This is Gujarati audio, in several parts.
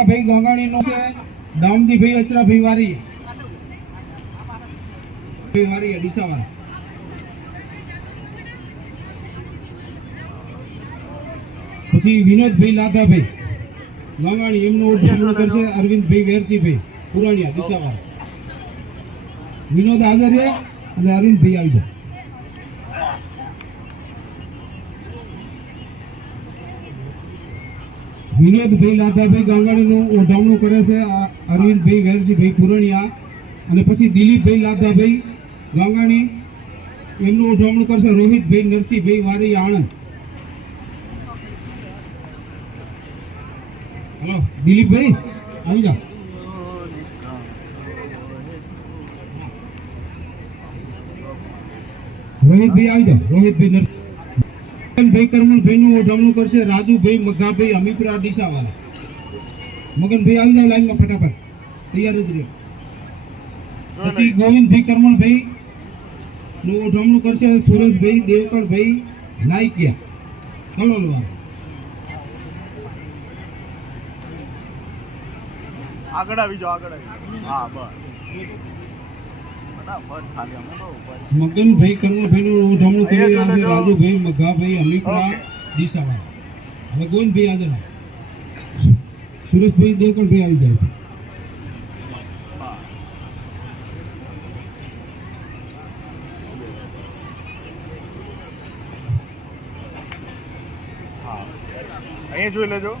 ભાઈ ગોંગાણી નો છે દામજી ભાઈ અચરાભાઈ વારી ડીસાવાળા પછી વિનોદભાઈ લાધાભાઈ ગોંગાણી એમનું ઉદ્ઘાટન કરશે અરવિંદભાઈ વેરસીભાઈ પુરાણિયા ડીસાવાળા વિનોદ હાજર છે અને અરવિંદભાઈ આવી જાય વિનોદભાઈ લાધાભાઈ ગાંગાણીનું ઓઢામણું કરે છે અરવિંદભાઈ વેરજીભાઈ પુરણિયા અને પછી દિલીપભાઈ લાધાભાઈ ગાંગાણી એમનું ઓઢામણું કરશે રોહિતભાઈ નરસિંહભાઈ વારી આણંદ હલો દિલીપભાઈ આવી જાઓ રોહિતભાઈ આવી જાઓ રોહિતભાઈ ભાઈ કરમલભાઈ નું ઓઢામણું કરશે રાજુભાઈ મઘાભાઈ અમીપુરા ડીસાવાળા મગનભાઈ આવી જાવ લાઈનમાં ફટાફટ તૈયાર જ રહે પછી ગોવિંદભાઈ કરમલભાઈ નું ઓઢામણું કરશે સુરેશભાઈ દેવકરભાઈ નાઈકિયા કલોલવા આગળ આવી જાઓ આગળ હા બસ મગનભાઈ કરમલભાઈ નું ઓઢામણું કરી રહ્યા છે રાજુભાઈ મઘાભાઈ અમીપુરા ડીસાવાળા હવે ગોવિંદભાઈ હાજર સુરેશભાઈ દેવકરભાઈ આવી જાય અહીંયા જોઈ લેજો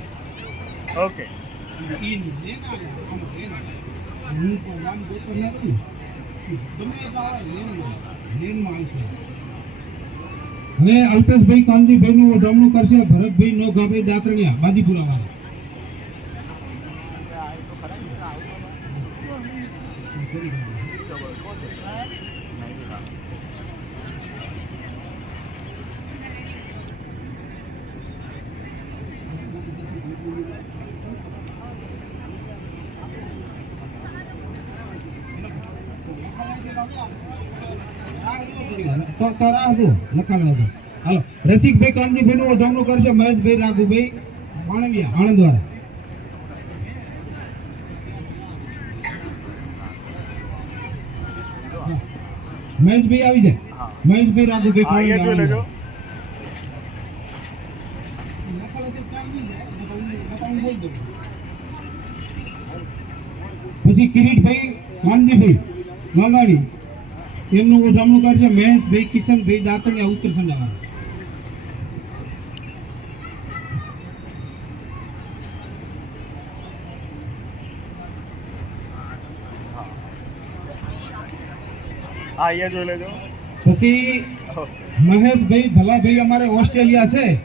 ઓકે હવે અલ્પેશભાઈ કાનજીભાઈ નું ઓઢામણું કરશે ભરતભાઈ નોગાભાઈ દાતરણિયા બાજીપુરા વાળા હાલો રસિકભાઈ કાનજીભાઈ નું ઓઢામણું કરશે મહેશભાઈ રાઘુભાઈ માણવિયા આણંદ વાળા મહેશભાઈ આવી જાય મહેશભાઈ રાઘુભાઈ પછી કિરીટભાઈ કાનજીભાઈ ગોંગાણી એમનું ઓઢામણું કરશે મહેશભાઈ કિશનભાઈ દાતણિયા ઉત્તર સંડાવાળા હા અહીંયા જોઈ લેજો પછી મહેશભાઈ ભલાભાઈ અમારે ઓસ્ટ્રેલિયા છે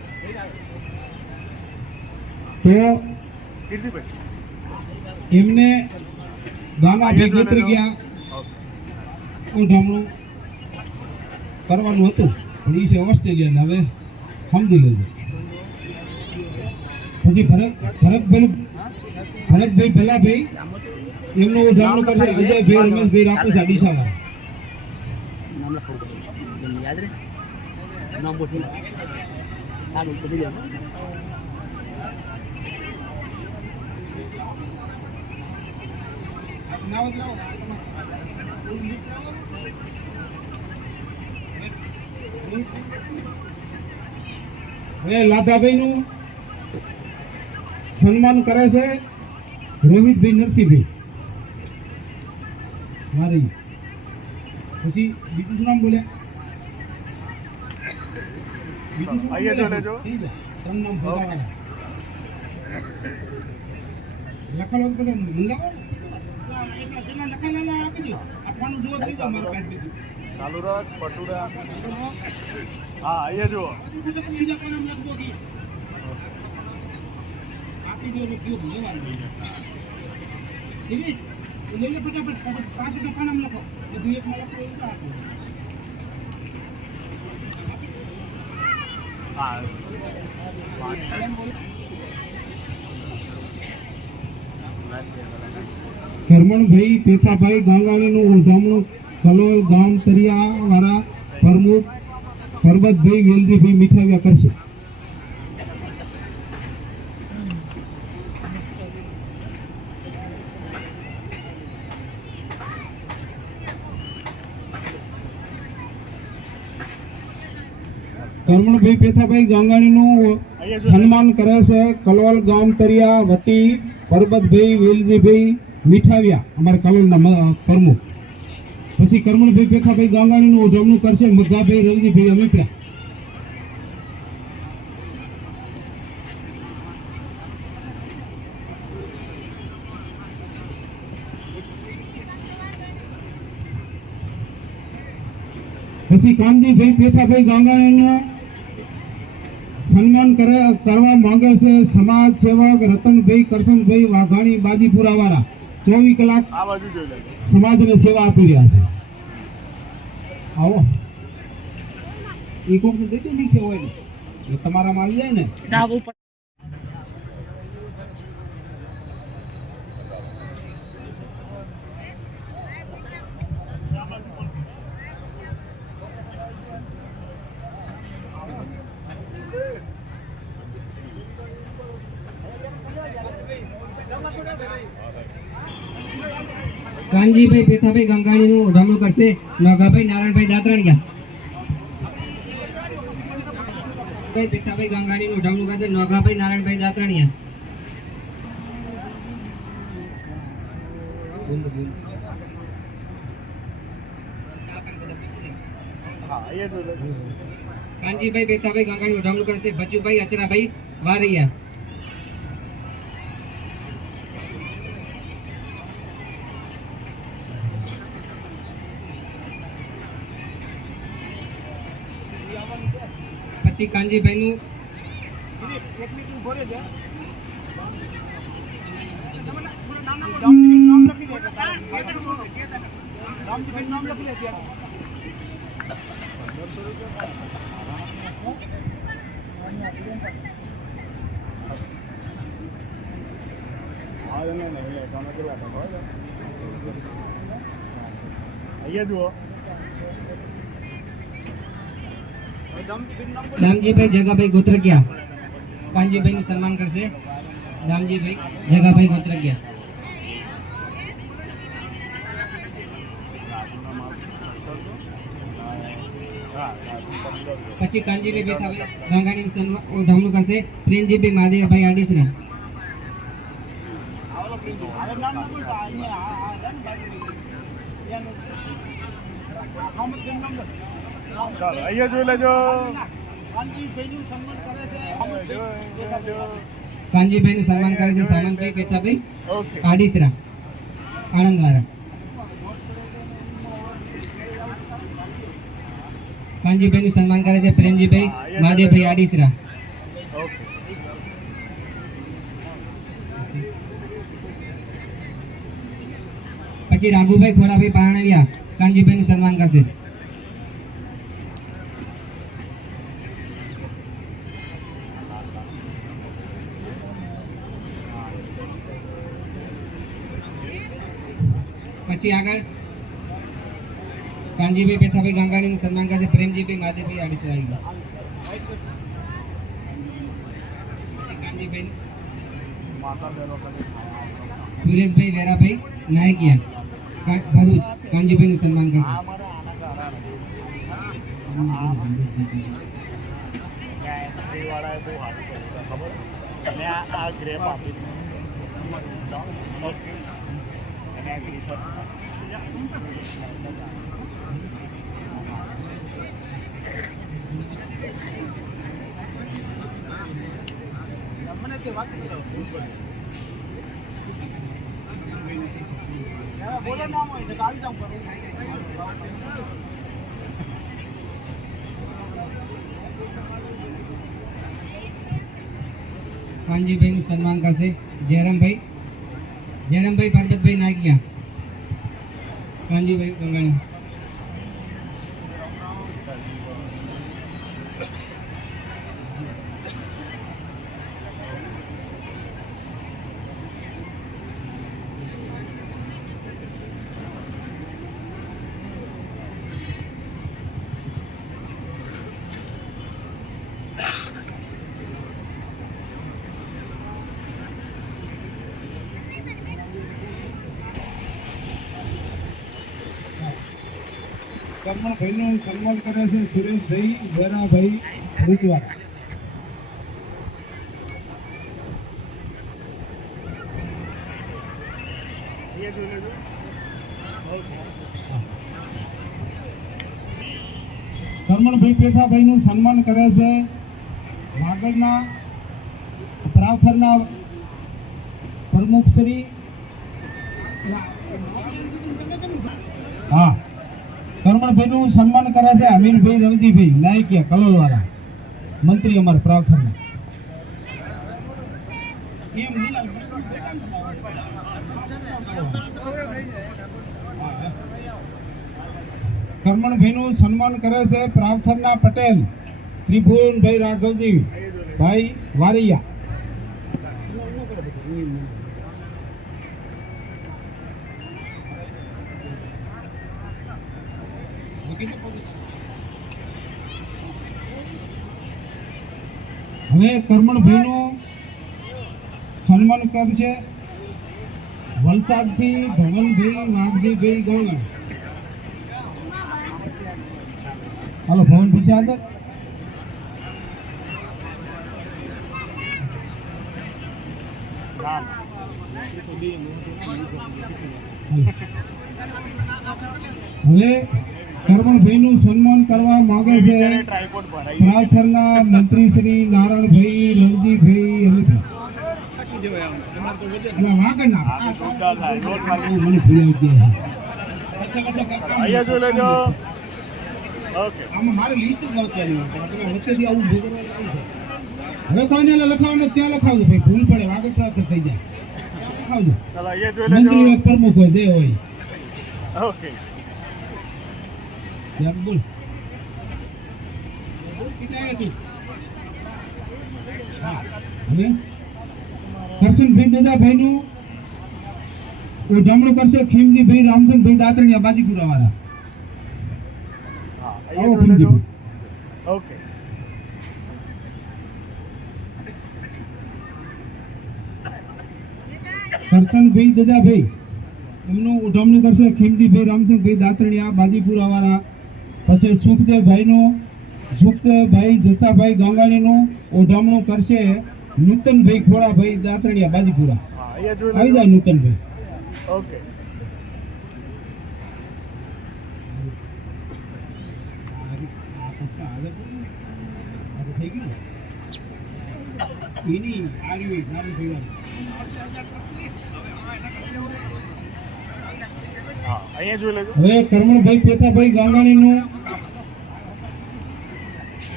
તો એમને ગામાભાઈ ગોત્રી ગયા ઓઢામણું કરવાનું હતું પણ એ છે ઓસ્ટ્રેલિયા હવે સમજી લેજો પછી ભરતભાઈ ભલાભાઈ એમનું ઓઢામણું કરશે અજયભાઈ રમેશભાઈ રાપુસા ડીસાવાળા યાદ રે નામ બોલ સારું કરી દે હવે લાધાભાઈ નું સન્માન કરે છે રોહિતભાઈ નરસિંહભાઈ મારી પછી બીજું શું નામ બોલ્યા અહીંયા જો લેજો ત્રણ નામ બોલાવાના લખાલો તો મંગાવો જેટલા લખાલા આપી દો આપવાનું જો થઈ જાય મારા પાસે ચાલુ રાખ પટુડા હા અહીંયા જુઓ બીજા કોણ નામ લખો કે આપી દો ને કયો લેવાનું ઠીક છે લઈ લે ફટાફટ પાંચ દફા નામ લખો બધું એક માં લખો એવું આપો હા કરમણભાઈ પેથાભાઈ ગાંગાણીનું ઓઢામણું કલોલ ગામ તરિયા વાળા પ્રમુખ પરબતભાઈ વેલજીભાઈ મીઠાવ્યા કરશે કરમણભાઈ પેથાભાઈ ગાંગાણીનું સન્માન કરે છે કલોલ ગામ તરિયા વતી પરબતભાઈ વેલજીભાઈ મીઠાવિયા અમારા કલોલના પ્રમુખ. પછી કરમણભાઈ પેથાભાઈ ગાંગાણીનું ઉજવણું કરશે મગાભાઈ રવજીભાઈ અમીપરા. પછી કાનજીભાઈ પેથાભાઈ ગાંગાણીનું સન્માન કરવા માંગે છે સમાજ સેવક રતનભાઈ કરશનભાઈ વાઘાણી બાજીપુરા વાળા 24 કલાક આ બાજુ જોઈ લેજો. સમાજને સેવા આપી રહ્યા છે. આવો એ કોક દે દે નીચે હોય ને એ તમારામાં આવી જાય ને. કાનજીભાઈ પેથાભાઈ ગંગાણીનું ઉડામણું કરશે નગાભાઈ નારાયણભાઈ દાતરણિયા. પેથાભાઈ ગંગાણીનું ઉડામણું કરશે નગાભાઈ નારાયણભાઈ દાતરણિયા. હા અહીંયા જોઈ લેજો. કાનજીભાઈ પેથાભાઈ ગંગાણીનું ઉડામણું કરશે બચુભાઈ અચરાભાઈ વારૈયા. પછી કાનજીભાઈનું અહીંયા જુઓ. દામજીભાઈ જગાભાઈ ગોત્રકિયા. કાનજીભાઈનું સન્માન કરશે દામજીભાઈ જગાભાઈ ગોત્રકિયા. પછી કાનજીભાઈ પેથાભાઈ ગાંગાણીનું સન્માન ઉજવણું કરશે પ્રેમજીભાઈ મહાદેવભાઈ આડીસરા. ચાલો અહીંયા જોઈ લેજો. કાનજીભાઈનું સન્માન કરે છે સામંતભાઈ પેથાભાઈ ઓકે. આડીસરા આણંદવાળા. કાનજીભાઈનું સન્માન કરે છે પ્રેમજીભાઈ મહાદેવભાઈ આડીસરા. ઓકે. પછી રાઘુભાઈ ખોરાભાઈ પારણવિયા કાનજીભાઈનું સન્માન કરશે. પછી આગળ કાનજીભાઈ પેથાભાઈ ગાંગાણીનું સન્માન કરશે પ્રેમજીભાઈ મહાદેવભાઈ આડીસરા આવી ગયા. પછી કાનજીભાઈ માતા બહેનો કરી. સુરેશભાઈ વેરાભાઈ નાયકિયા ભરૂચ કાનજીભાઈનું સન્માન કરશે. વાળાએ બહુ સારું કર્યું ખબર. અને આ ગ્રેપ આપી અને આ ગ્રીફર મને તે વાત બોલો નામ હોય તો આવી જાઉં કરું. કાનજીભાઈનું સન્માન કરશે જયરામભાઈ પાર્વતભાઈ નાગિયા. કાનજીભાઈ ગંગાણી. કરમણભાઈનું સન્માન કરે છે સુરેશભાઈ વેરાભાઈ ભૂતવાળા. કરમણભાઈ પેઠાભાઈ નું સન્માન કરે છે વાગડના પ્રાવથરના પ્રમુખ શ્રી હા કરમણભાઈ નું સન્માન કરે છે અમીરભાઈ રણજીભાઈ નાયકિયા કલોલવાળા મંત્રી અમારા પ્રાવથરના. કરમણભાઈ નું સન્માન કરે છે પ્રાવથરના પટેલ ત્રિભુવનભાઈ રાઘવજી ભાઈ વારિયા. હવે કરમણભાઈ નું સન્માન કરશે વલસાડથી ભવનભાઈ નાગજીભાઈ ગોળણ. હાલો ભવન પૂછ્યા અંદર. હવે કરમણભાઈ નું સન્માન કરવા માંગે છે પ્રાવથરના મંત્રી શ્રી નારાયણભાઈ રણજીભાઈ હમીરભાઈ. અહીંયા જોઈ લેજો. ઓકે આમાં મારે લિસ્ટ જ આવતી વચ્ચેથી આવું ભૂગરવા લાગે છે. હવે કોઈને લખાવને ત્યાં લખાવજો ભાઈ, ભૂલ પડે વાગડ પ્રાપ્ત થઈ જાય. લખાવજો ચાલો અહીંયા જોઈ લેજો. મંત્રી હોય પ્રમુખ હોય જે હોય. ઓકે યાર બોલ કેટલા આવ્યા તું? હા હવે કરશનભાઈ દાદાભાઈ નું ઉજવણું કરશે ખીમજીભાઈ રામચંદભાઈ દાતણિયા બાજીપુરા વાળા. હા આવો અહીંયા જોઈ લેજો. ખીમજીભાઈ. ઓકે કરશનભાઈ દાદાભાઈ એમનું ઉજવણું કરશે ખીમજીભાઈ રામચંદભાઈ દાતણિયા બાજીપુરા વાળા. પછી સુખદેવભાઈ જસાભાઈ ગાંગાણીનું ઉજવણું કરશે નૂતનભાઈ ખોડાભાઈ દાતણિયા બાજીપુરા. હા અહીંયા જોઈ આવી લેજો. જાય નૂતનભાઈ. ઓકે હા અહીંયા જોઈ લેજો. હવે કરમણભાઈ પેથાભાઈ ગાંગાણીનું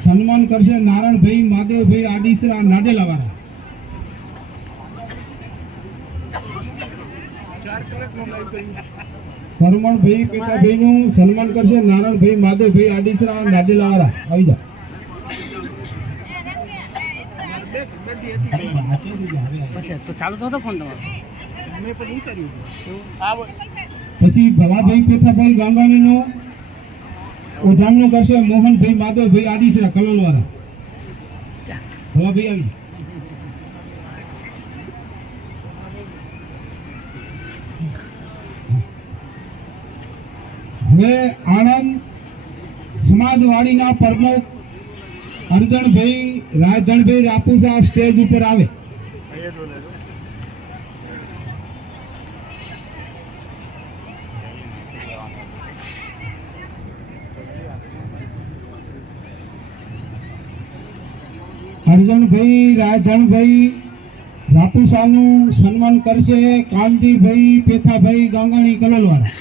સન્માન કરશે નારાયણભાઈ માધવભાઈ આડીસરા નાડેલાવાળા. કરમણભાઈ પેથાભાઈ નું સન્માન કરશે નારાયણભાઈ માધવભાઈ આડીસરા નાડેલાવાળા. આવી જા. તો ચાલુ તો ફોન તમારો. હા બોલ. પછી ભલાભાઈ પેથાભાઈ ગાંગાણીનું ઉજવણું કરશે મોહનભાઈ માધવભાઈ આડીસરા કલોલવાળા. ભલાભાઈ આવી. હવે આણંદ સમાજવાડીના પ્રમુખ અરજણભાઈ રાજણભાઈ રાપુસા સ્ટેજ ઉપર આવે. અહીંયા જોઈ લેજો. અરજણભાઈ રાજણભાઈ રાપુસાનું સન્માન કરશે કાનજીભાઈ પેથાભાઈ ગાંગાણી કલોલવાળા.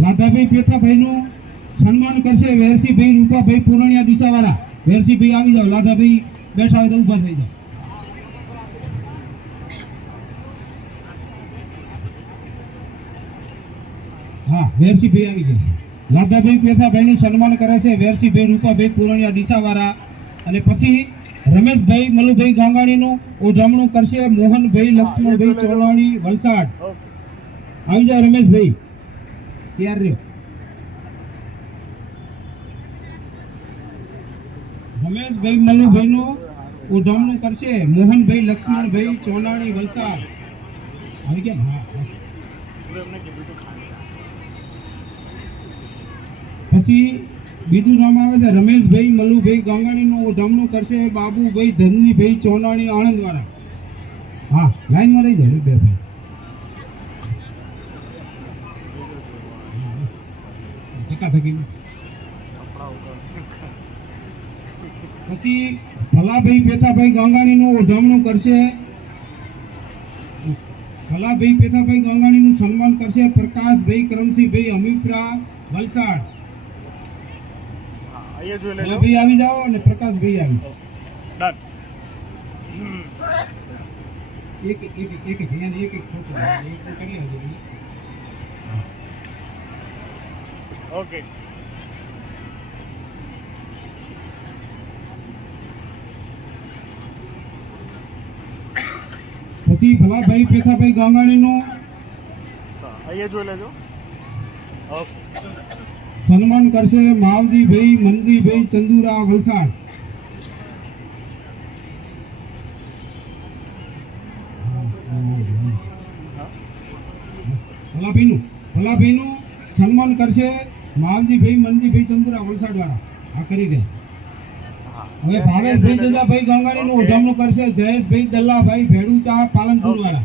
લાધાભાઈ પેથાભાઈ નું સન્માન કરશે વેરસીભાઈ રૂપાભાઈ પુરણિયા દિશાવાળા. વેરસીભાઈ આવી જાઓ. લાધાભાઈ બેઠા હોય તો ઉભા થઈ જાઓ. હા વેરસીભાઈ આવી જાય. લાભાભાઈ પેથાભાઈનું સન્માન કરે છે વેરસીભાઈ રૂપાભાઈ પુરણિયા ડીસાવાળા. અને પછી રમેશભાઈ મલુભાઈ ગાંગાણીનું ઉજવણું કરશે મોહનભાઈ લક્ષ્મણભાઈ ચોલાણી વલસાડ. ઓકે. આવી જાઓ રમેશભાઈ, તૈયાર રહ્યો. રમેશભાઈ મલુભાઈનું ઉજવણું કરશે મોહનભાઈ લક્ષ્મણભાઈ ચોલાણી વલસાડ. આવી ગયા? હા. એમને કીધું તું ખાલી. પછી બીજું નામ આવે છે રમેશભાઈ મલુભાઈ ગાંગાણીનું ઉજવણું કરશે બાબુભાઈ ધનજીભાઈ ચોનાણી આણંદવાળા. હા, લાઈનમાં રહી જાય બે ભાઈ. ધક્કાધક્કી. પછી ભલાભાઈ પેથાભાઈ ગાંગાણીનું ઉજવણું કરશે ભલાભાઈ પેથાભાઈ ગાંગાણીનું સન્માન કરશે પ્રકાશભાઈ કરમસિંહભાઈ અમીપરા વલસાડ. હા, અહીંયા જોઈ લેજો. ભલાભાઈ આવી જાઓ અને પ્રકાશભાઈ આવી જાઓ. ડન. એક ધ્યાન એક ફોટો કરી આવજો. ઓકે. પછી ભલાભાઈ પેથાભાઈ ગાંગાણીનું અહીંયા જોઈ લેજો. ઓકે. સન્માન કરશે માવજીભાઈ મનજીભાઈ ચંદુરા વલસાડ. ભલાભાઈનું સન્માન કરશે માવજીભાઈ મનજીભાઈ ચંદુરા વલસાડ વાળા. આ કરી દે. હવે ભાવેશભાઈ દલાભાઈ ગાંગાણીનું ઉજવણું કરશે જયેશભાઈ દલ્લાભાઈ ભેડુચા પાલનપુર વાળા.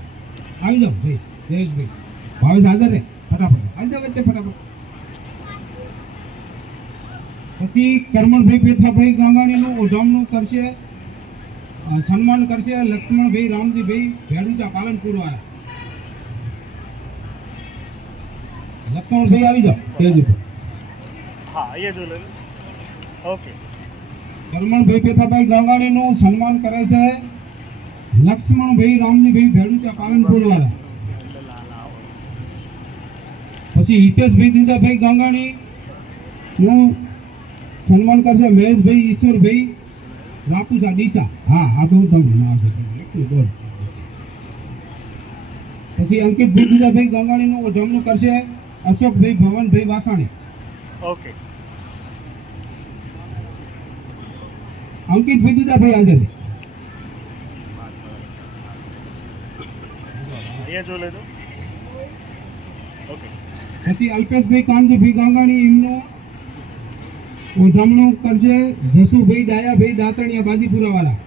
આવી જાઓ ભાઈ જયેશભાઈ. ભાવેશ હાજર રે, ફટાફટ આવી જાઓ વચ્ચે ફટાફટ. પછી કરમણભાઈ પેથાભાઈ ગાંગાણીનું ઉજવણું કરશે સન્માન કરશે લક્ષ્મણભાઈ રામજીભાઈ ભેડુચા પાલનપુર વાળા. લક્ષ્મણભાઈ આવી જાઓ સ્ટેજ ઉપર. હા, અહીંયા જોઈ લેજો. ઓકે. કરમણભાઈ પેથાભાઈ ગાંગાણીનું સન્માન કરે છે લક્ષ્મણભાઈ રામજીભાઈ ભેડુચા પાલનપુર વાળા. પછી હિતેશભાઈ દીદાભાઈ ગાંગાણી નું સન્માન કરશે મહેશભાઈ ઈશ્વરભાઈ રાપુસા ડીસા. હા, આ તો હું તમને નામ છે. પછી અંકિતભાઈ દીદાભાઈ ગાંગાણીનું ઉજવણું કરશે અશોકભાઈ ભવનભાઈ વાસાણી. ઓકે. અંકિતભાઈ દીદાભાઈ હાજર. અહીંયા જોઈ લેજો. ઓકે. પછી અલ્પેશભાઈ કાનજીભાઈ ગાંગાણી એમનું ઉજવણું કરશે જસુભાઈ ડાયાભાઈ દાતણિયા બાજીપુરા વાળા.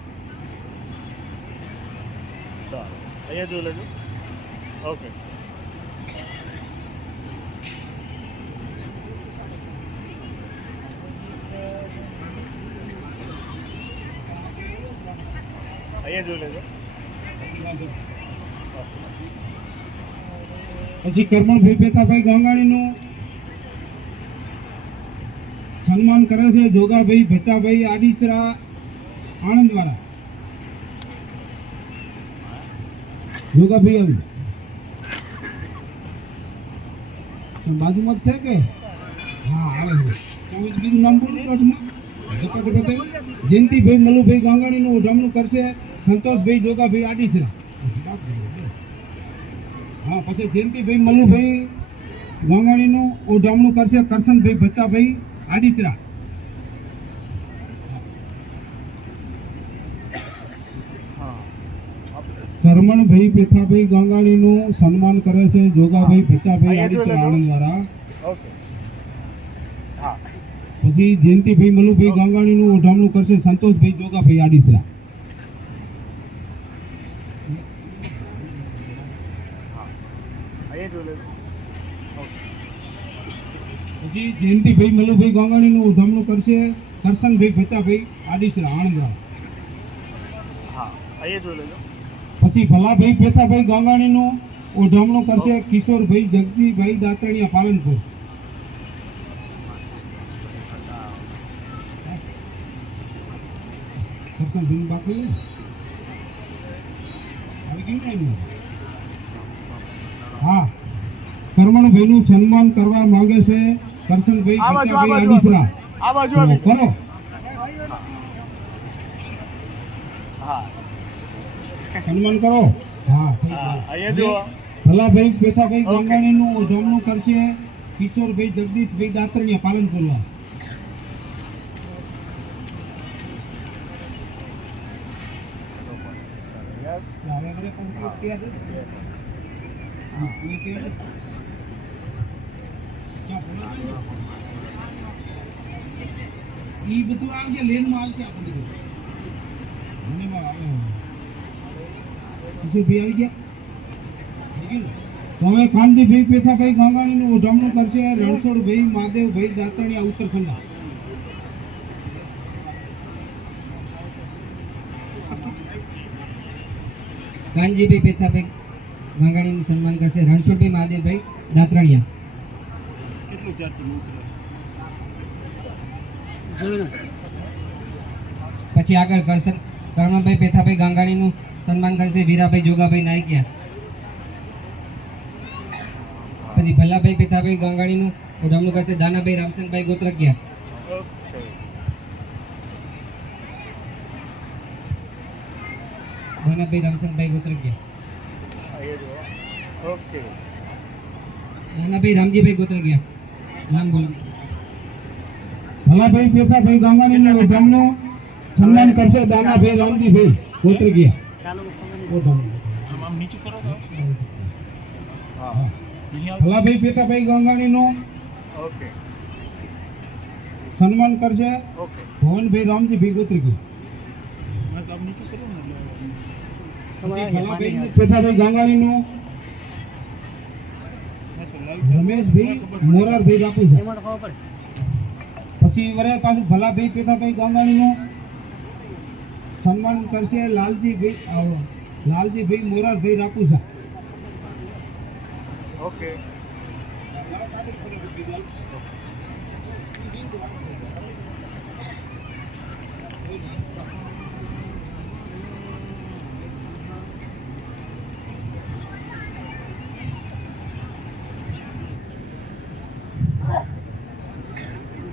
ચાલો, અહીંયા જોઈ લેજો. ઓકે. અહીંયા જોઈ લેજો. પછી કરમણભાઈ પેથાભાઈ ગાંગાણીનું સન્માન કરે છે જોગાભાઈ ભચાભાઈ આડીસરા આણંદવાળા. જોગાભાઈ આવી બાજુમાં જ છે કે? હા, આવે છે. તમે બીજું નામ બોલો કાઢમાં. જયંતિભાઈ મલુભાઈ ગાંગાણીનું ઉજવણું કરશે સંતોષભાઈ જોગાભાઈ આડીસરા. હા, પછી જયંતિભાઈ મલુભાઈ ગાંગાણીનું ઉજવણું કરશે કરશનભાઈ ભચાભાઈ આડીસરા. કરમણભાઈ પેથાભાઈ ગાંગાણીનું સન્માન કરે છે જોગાભાઈ ભચાભાઈ આડીસરા આણંદવાળા. ઓકે. હા. પછી જયંતિભાઈ મલુભાઈ ગાંગાણીનું ઉજવણું કરશે સંતોષભાઈ જોગાભાઈ આડીસરા. અહીંયા જોઈ લેજો. ઓકે. પછી જયંતિભાઈ મલુભાઈ ગાંગાણીનું ઉજવણું કરશે કરશનભાઈ ભચાભાઈ આડીસરા આણંદવાળા. હા, અહીંયા જોઈ લેજો. પછી ભલાભાઈ પેથાભાઈ ગાંગાણીનું ઉજવણું કરશે કિશોરભાઈ જગજીભાઈ દાતણિયા પાલનપુર. બાકી હા, કરમણભાઈનું સન્માન કરવા માંગે છે કરશનભાઈ આ બાજુ, ગીતાભાઈ આ બાજુ. આડીસરા. આ બાજુ તો આવી. કરો હા સન્માન કરો. હા ઠીક હા છે. અહીંયા જુઓ. ભલાભાઈ પેથાભાઈ ઓકે. ગંગાણીનું ઉજવણું કરશે કિશોરભાઈ જગદીશભાઈ દાતરણિયા પાલનપુરમાં. યસ. હવે આપણે complete થયા છે? હા, એ કે છે. ક્યાં બોલો? ઈ બધું આવશે લેનમાં આવશે આપણે બધું. લેનમાં આવે. કિશોરભાઈ આવી ગયા? થઈ ગયું ને? તો હવે ખાનજીભાઈ પેથાભાઈ ગંગાણીનું ઉજવણું કરશે રણછોડભાઈ મહાદેવભાઈ દાતરણિયા ઉત્તરખંડ. કાનજીભાઈ પેથાભાઈ ગાંગાણીનું સન્માન કરશે રણછોડભાઈ મહાદેવભાઈ દાતરણિયા. પછી આગળ કરશન કર્મભાઈ પેથાભાઈ ગાંગાણીનું સન્માન કરશે વીરાભાઈ જોગાભાઈ નાયકિયા. પછી ભલ્લાભાઈ પેથાભાઈ ગાંગાણીનું ઉજવણું કરશે દાનાભાઈ રામચંદભાઈ ગોત્રકિયા. ઓકે. દાનાભાઈ રામચંદભાઈ ગોત્રકિયા. અહીંયા જુઓ. ઓકે. દાનાભાઈ રામજીભાઈ ગોત્રકિયા. નામ બોલો. ભલાભાઈ પેથાભાઈ ગંગાણીનું ઉજવણું સન્માન કરશે દાનાભાઈ રામજીભાઈ ગોત્રકિયા. હા ભલાભાઈ પેથાભાઈ ગંગાણીનું ઓકે. સન્માન કરશે ઓકે. ભવનભાઈ રામજીભાઈ ગોત્રકિયા. ભલાભાઈ પેથાભાઈ ગંગાણીનું રમેશભાઈ મોરારભાઈ રાપુજા. પછી વરે પાછું ભલાભાઈ પેથાભાઈ ગંગાણીનું સન્માન કરશે લાલજીભાઈ મોરારભાઈ રાપુજા. ઓકે.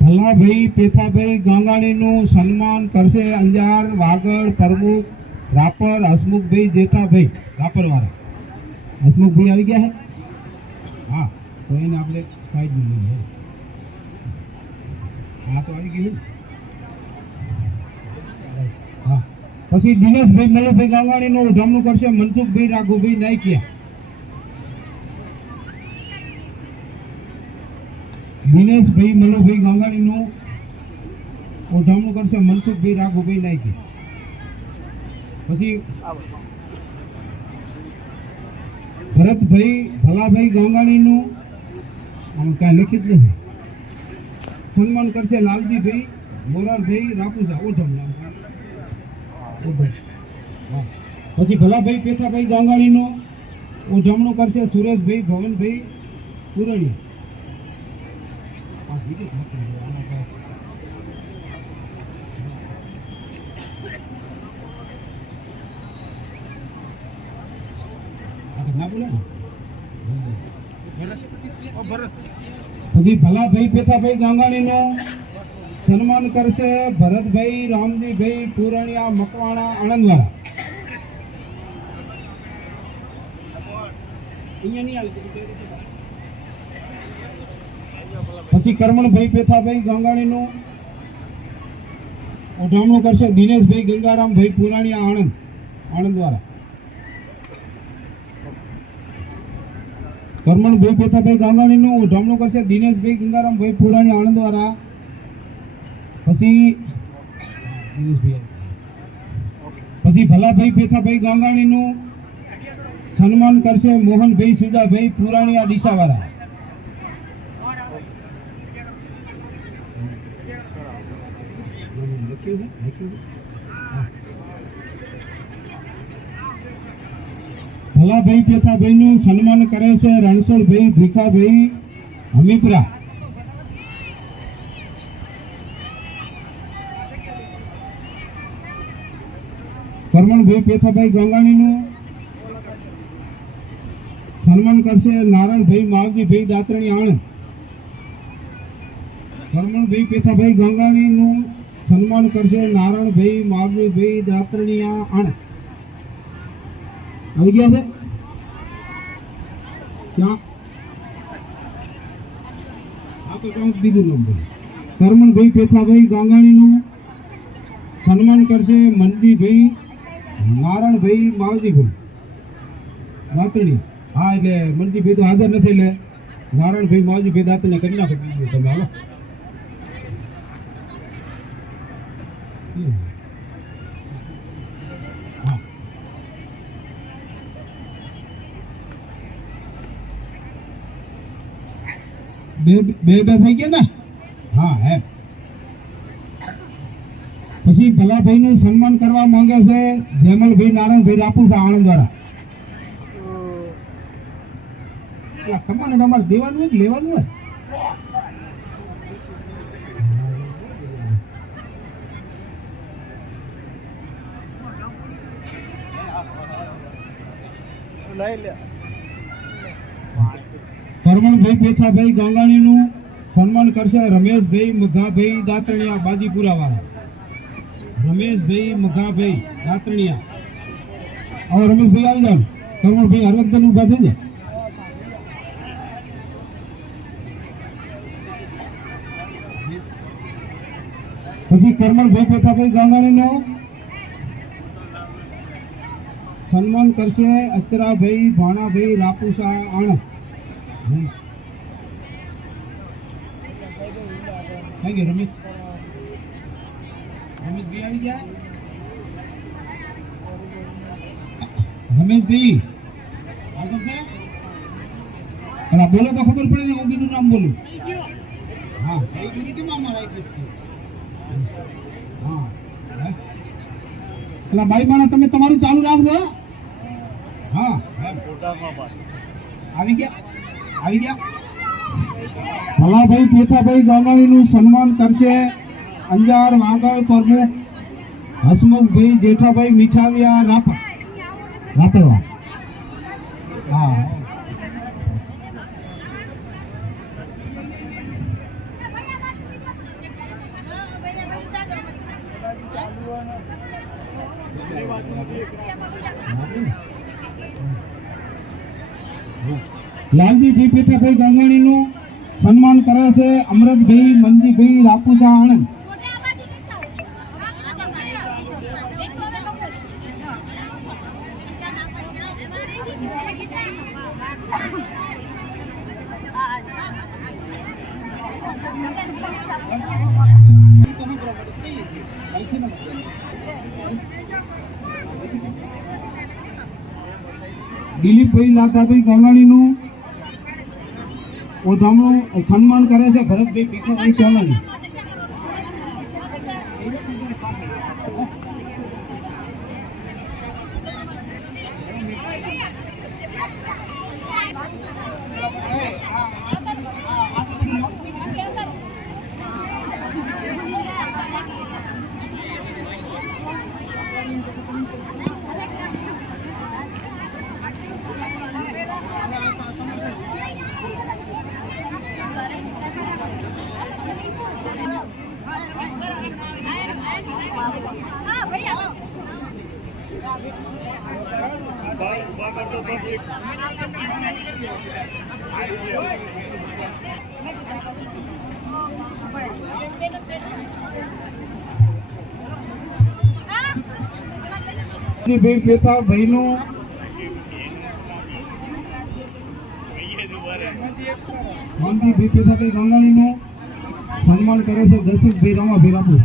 ભલાભાઈ પેથાભાઈ ગંગાણીનું સન્માન કરશે અંજાર વાગડ પ્રમુખ રાપર હસમુખભાઈ જેઠાભાઈ રાપરવાળા. હસમુખભાઈ આવી ગયા છે? હા, તો એને આપણે સાઈડ લઈએ. હા તો આવી ગયું. હા, પછી દિનેશભાઈ મલ્લુભાઈ ગંગાણીનું ઉજવણું કરશે મનસુખભાઈ રાઘુભાઈ નાયકિયા. દિનેશભાઈ મલ્લુભાઈ ગંગાણીનું ઉજવણું કરશે મનસુખભાઈ રાઘુભાઈ નાયકિયા. પછી ભરતભાઈ ભલાભાઈ ગંગાણીનું આમ કાંઈ લખી જ નથી સન્માન કરશે લાલજીભાઈ મોરારભાઈ રાપુજા. ઓઢમ નામ. હા. પછી ભલાભાઈ પેથાભાઈ ગંગાણીનું ઉજવણું કરશે સુરેશભાઈ ભવનભાઈ પુરણિયા. પછી ભલાભાઈ પેથાભાઈ ગંગાણીનું સન્માન કરશે ભરતભાઈ રામજીભાઈ પુરાણિયા મકવાણા આણંદવાળા. પછી કરમણભાઈ પેથાભાઈ ગંગાણીનું ઉજવણું કરશે દિનેશભાઈ ગંગારામભાઈ પુરાણિયા આણંદવાળા. કરમણભાઈ પેથાભાઈ ગંગાણીનું ઉજવણું કરશે દિનેશભાઈ ગંગારામભાઈ પુરાણી આણંદવાળા. પછી ભલાભાઈ પેથાભાઈ ગંગાણીનું સન્માન કરશે મોહનભાઈ સુજાભાઈ પુરાણીયા ડીસાવાળા. ભલાભાઈ પેથાભાઈનું સન્માન કરે છે રણછોડભાઈ ભીખાભાઈ હમીપરા. કરમણભાઈ પેથાભાઈ ગંગાણીનું સન્માન કરશે નારણભાઈ માવજીભાઈ દાતરણી આણંદ. કરમણભાઈ પેથાભાઈ ગાંગાણીનું સન્માન કરશે નારણભાઈ માવજીભાઈ દાતરણીયા આણંદ. આવી ગયા છે ક્યાં? આ તો કાંઈક બીજું નંબર. કરમણભાઈ પેથાભાઈ ગાંગાણીનું સન્માન કરશે મંદીભાઈ નારણભાઈ માવજીભાઈ દાતરણીયા. હા, એટલે મંદીભાઈ તો હાજર નથી, એટલે નારાયણભાઈ માવજીભાઈ દાંતને કરી નાખો તમે. હાલો હા, બે થઈ ગયા ને? હા, હે. પછી ભલાભાઈ નું સન્માન કરવા માંગે છે જેમલભાઈ નારાયણભાઈ રાપુસા આણંદ વાળા. તમારે તમારે દેવાનું હોય લેવાનું હોય. કરમણભાઈ પેથાભાઈ ગાંગાણીનું સન્માન કરશે રમેશભાઈ મઘાભાઈ દાતરણીયા બાજીપુરા વાળા. રમેશભાઈ મઘાભાઈ દાતરણીયા. હવે રમેશભાઈ આવી જાવ. કરમણભાઈ હરવદન ઉભા થઈ જાય. પછી કરમણભાઈ પેથાભાઈ ગાંગાણીનું સન્માન કરશે અચરાભાઈ ભાણાભાઈ રાપુસા આણંદ. થઈ ગયો રમેશભાઈ આવી ગયા. રમેશભાઈ બોલો તો ખબર પડે ને. હું કીધું નામ બોલું. હા, હા, પેલા ભાઈ માણસ તમે તમારું ચાલુ રાખજો. હા, આવી ગયા. ભલાભાઈ પેથાભાઈ ગાંગાણીનું સન્માન કરશે અંજાર વાગડ પ્રમુખ હસમુખભાઈ જેઠાભાઈ મીઠાવિયા રાપરવા. હા, લાલજીભાઈ પેથાભાઈ ગાંગાણીનું સન્માન કરે છે અમરતભાઈ મંજીભાઈ રાપુસા આણંદ. દિલીપભાઈ લાખાભાઈ ગાંગાણીનું ઓધામણું સન્માન કરે છે ભરતભાઈ ભીખાભાઈ સોલંકી. ભાઈ પેથાભાઈનું મંદીભાઈ પેથાભાઈ ગાંગાણીનું સન્માન કરે છે દર્શકભાઈ રમાભાઈ રાપુ.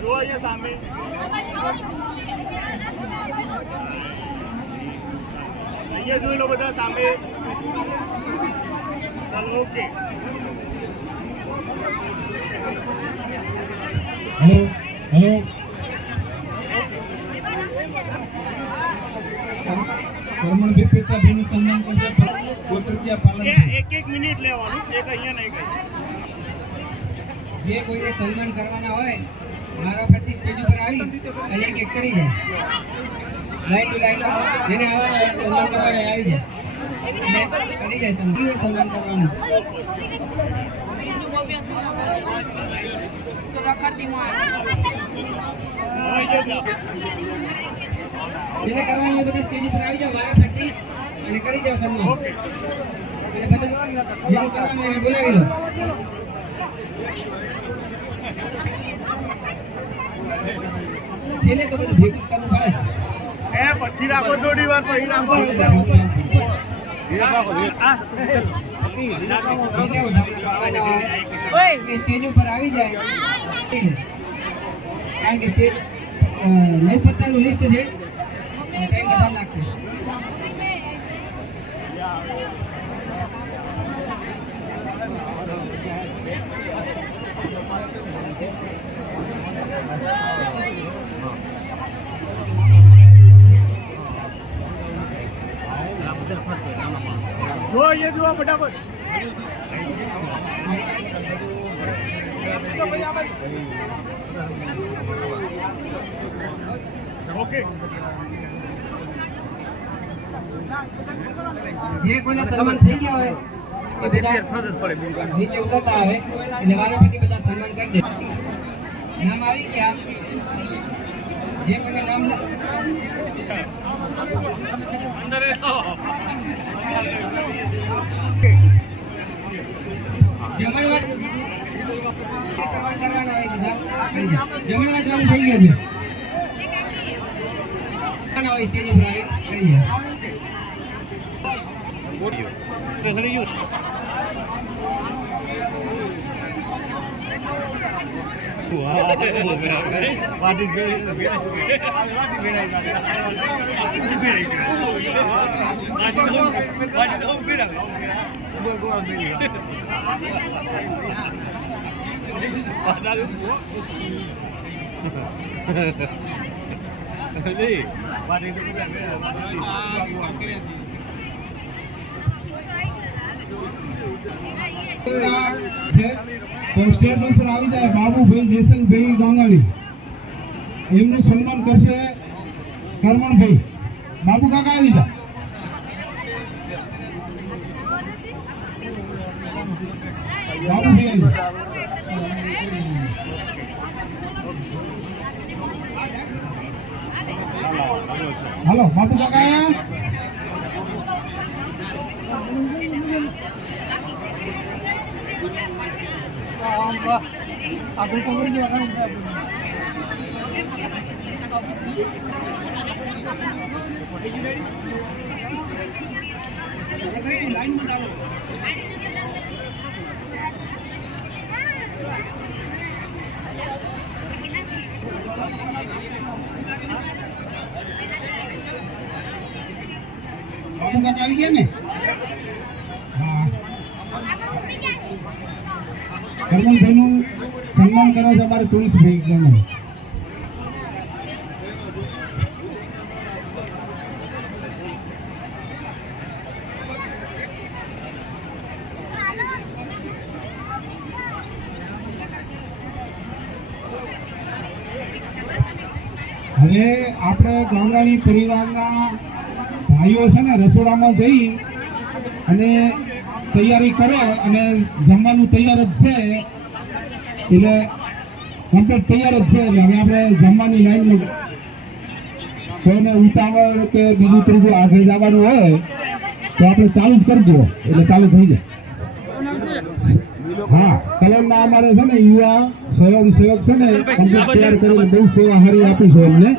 જો અહીંયા સામે અહીંયા જોઈ લો બધા સામે. ચાલો, ઓકે. હેલો હેલો કરમણભાઈ પેટાભાઈનું સન્માન કરશે ગોત્રકીયા પાલન એક મિનિટ લેવાનું, એક અહીંયા નહીં કઈ. જે કોઈને સન્માન કરવાના હોય મારા પરથી સ્ટેજ ઉપર આવી અને એક કરી જાય લાઈન ટુ લાઈન જેને આવે સન્માન કરવાના આવી જાય અને કરી જાય સન્માન કરવાનું જેને કરવાનું હોય બધા સ્ટેજ ઉપર આવી જાવ મારા પરથી અને કરી જાવ સન્માન અને બધા જેને કરવાનું એને બોલાવી લો છેલ્લે તો બધું ભેગું કરવું પડે પછી રાખો થોડી વાર, પછી રાખો. સ્ટેજ ઉપર આવી જાય કારણ કે સ્ટેજ નહીં પત્તાનું લિસ્ટ છે કઈ બધા લાગશે જો એ જુઓ ફટાફટ. ઓકે. જે કોઈને સન્માન થઈ ગયા હોય એ બધા નીચે ઉતરતા આવે એટલે વારા પછી બધા સન્માન કરી દે નામ આવી ગયા જે કોઈને નામ જમણવાર કરવાના હોય બધા જમણવાર કામ થઈ ગયું છે હોય સ્ટેજ ઉપર આવી કરી જાય સ્ટેજ ઉપર આવી જાય બાબુભાઈ જયસંગભાઈ ગાંગાણી એમનું સન્માન કરશે કરમણભાઈ બાબુ કાકા આવી જાય બાબુભાઈ આવી જાય હાલો બાબુ કાકા બાબુ કાકા આવી ગયા ને હા કરમણભાઈનું સન્માન કરવા છે અમારે તુલસીભાઈ ગણો હવે આપણે ગાંગાણી પરિવારના ભાઈઓ છે ને રસોડામાં જઈ અને તૈયારી કરે અને જમવાનું તૈયાર જ છે એટલે કમ્પ્લીટ તૈયાર જ છે એટલે હવે આપણે જમવાની લાઈનમાં કોઈને ઉતાવળ કે બીજું ત્રીજું આગળ જવાનું હોય તો આપણે ચાલુ જ કરી દો એટલે ચાલુ થઈ જાય હા કલરના અમારે છે ને યુવા સ્વયંસેવક છે ને કમ્પ્લીટ તૈયાર કરીને બહુ સેવા હારી આપી છે એમને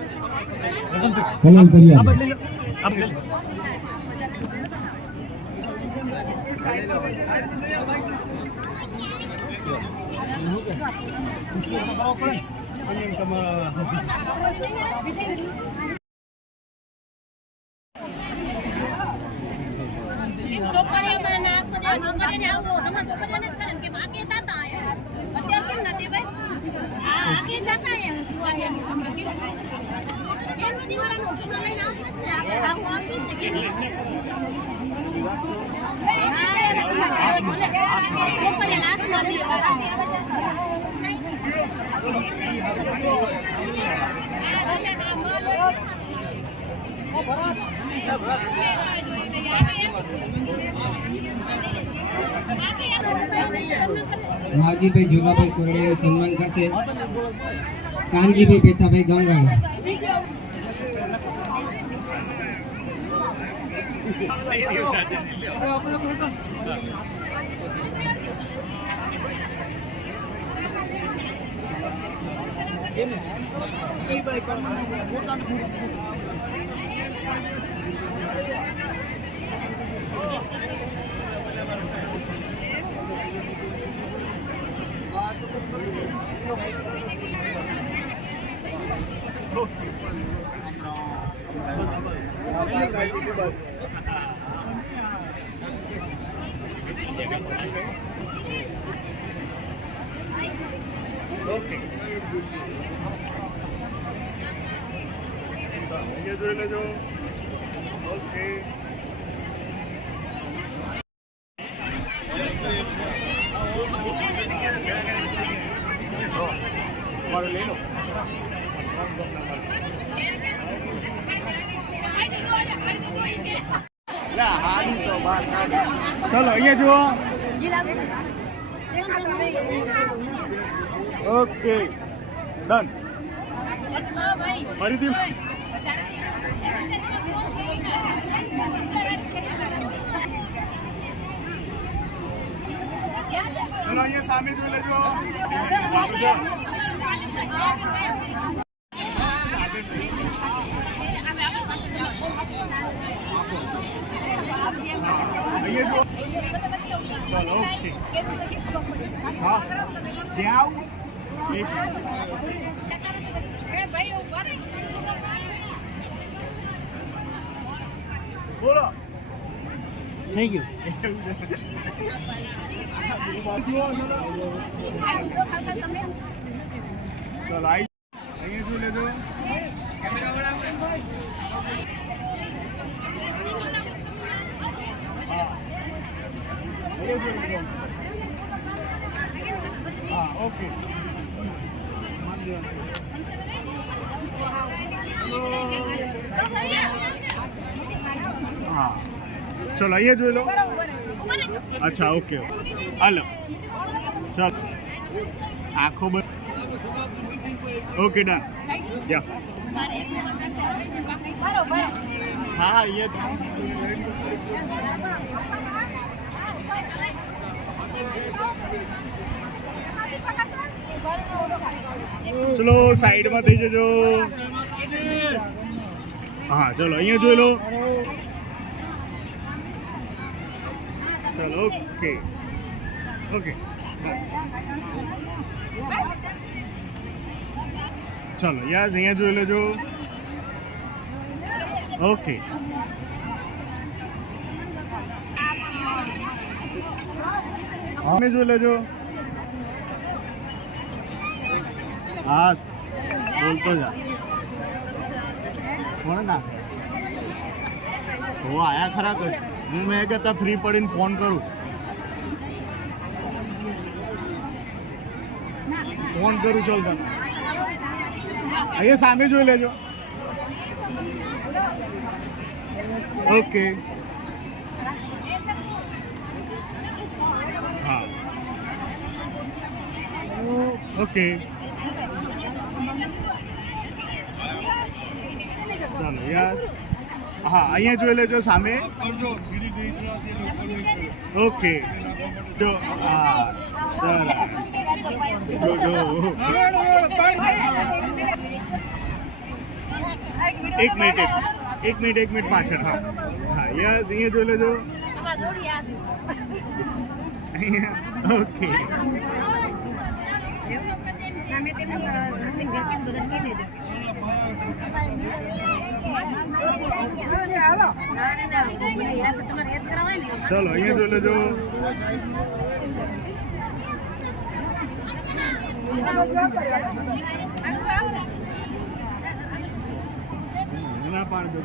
કલર તૈયાર આગે જતા અહીંયા સુવાની એમ સમજી ગયો એ બધી વાળાનો ઉઠું લઈને આવતા જ ને આગળ આવું આવતી જ ને હા એ ભલે છોકરી નાચમાં બી માજીભાઈ જોગાભાઈ કોરડિયા સન્માન કરશે કાનજીભાઈ પેથાભાઈ ગંગાણા ઓકે ये જોઈ લેજો ઓકે મારો લઈ લો લા હાડી તો બહાર કાઢી ચલો અહીંયા જુઓ ઓકે ડન ફરીથી ચલો અહીંયા સામે જોઈ લેજો અહીંયા જો ચલો ઓકે હા ત્યાં બોલો થઈ ગયું ચલો અહીંયા જોઈ લેજો હા ઓકે હા ચલો અહીંયા જોઈ લો અચ્છા ઓકે હાલો ચાલ આખો બસ ઓકે ડન યા હા અહીંયા ચલો સાઈડમાં થઈ જજો હા ચલો અહીંયા જોઈ લો ચલો ઓકે ઓકે ચલો યસ અહીંયા જોઈ લેજો ઓકે અમે જોઈ લેજો હા બોલતો જા કોણ નાખે હો આયા ખરા કઈ હું મેં કહેતા ફ્રી પડીને ફોન કરું ફોન કરું ચાલ તમે અહીંયા સામે જોઈ લેજો ઓકે હા ઓકે ચાલો યસ હા અહીંયા જોઈ લેજો સામે ઓકે જો હા સરસ જો જો એક મિનિટ પાછળ હા હા યસ અહીંયા જોઈ લેજો અહીંયા ઓકે ચલો અહીંયા જોઈ લેજો ના પાડ દો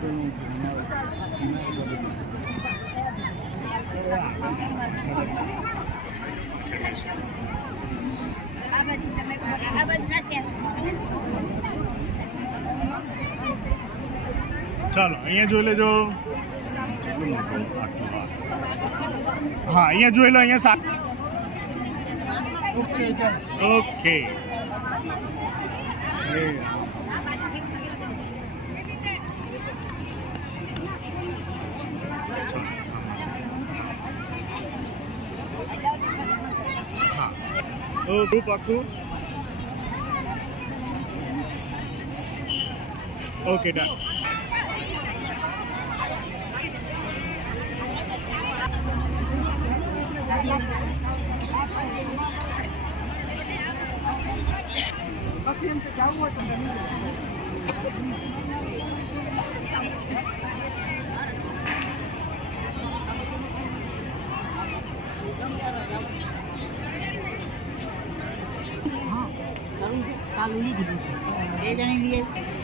ચાલો અહીંયા જોઈ લેજો. હા અહીંયા જોઈ લો. અહીંયા ઓકે. હા ગ્રુપ આખું ઓકે ડન. સાલું લીધી એ જણી લઈએ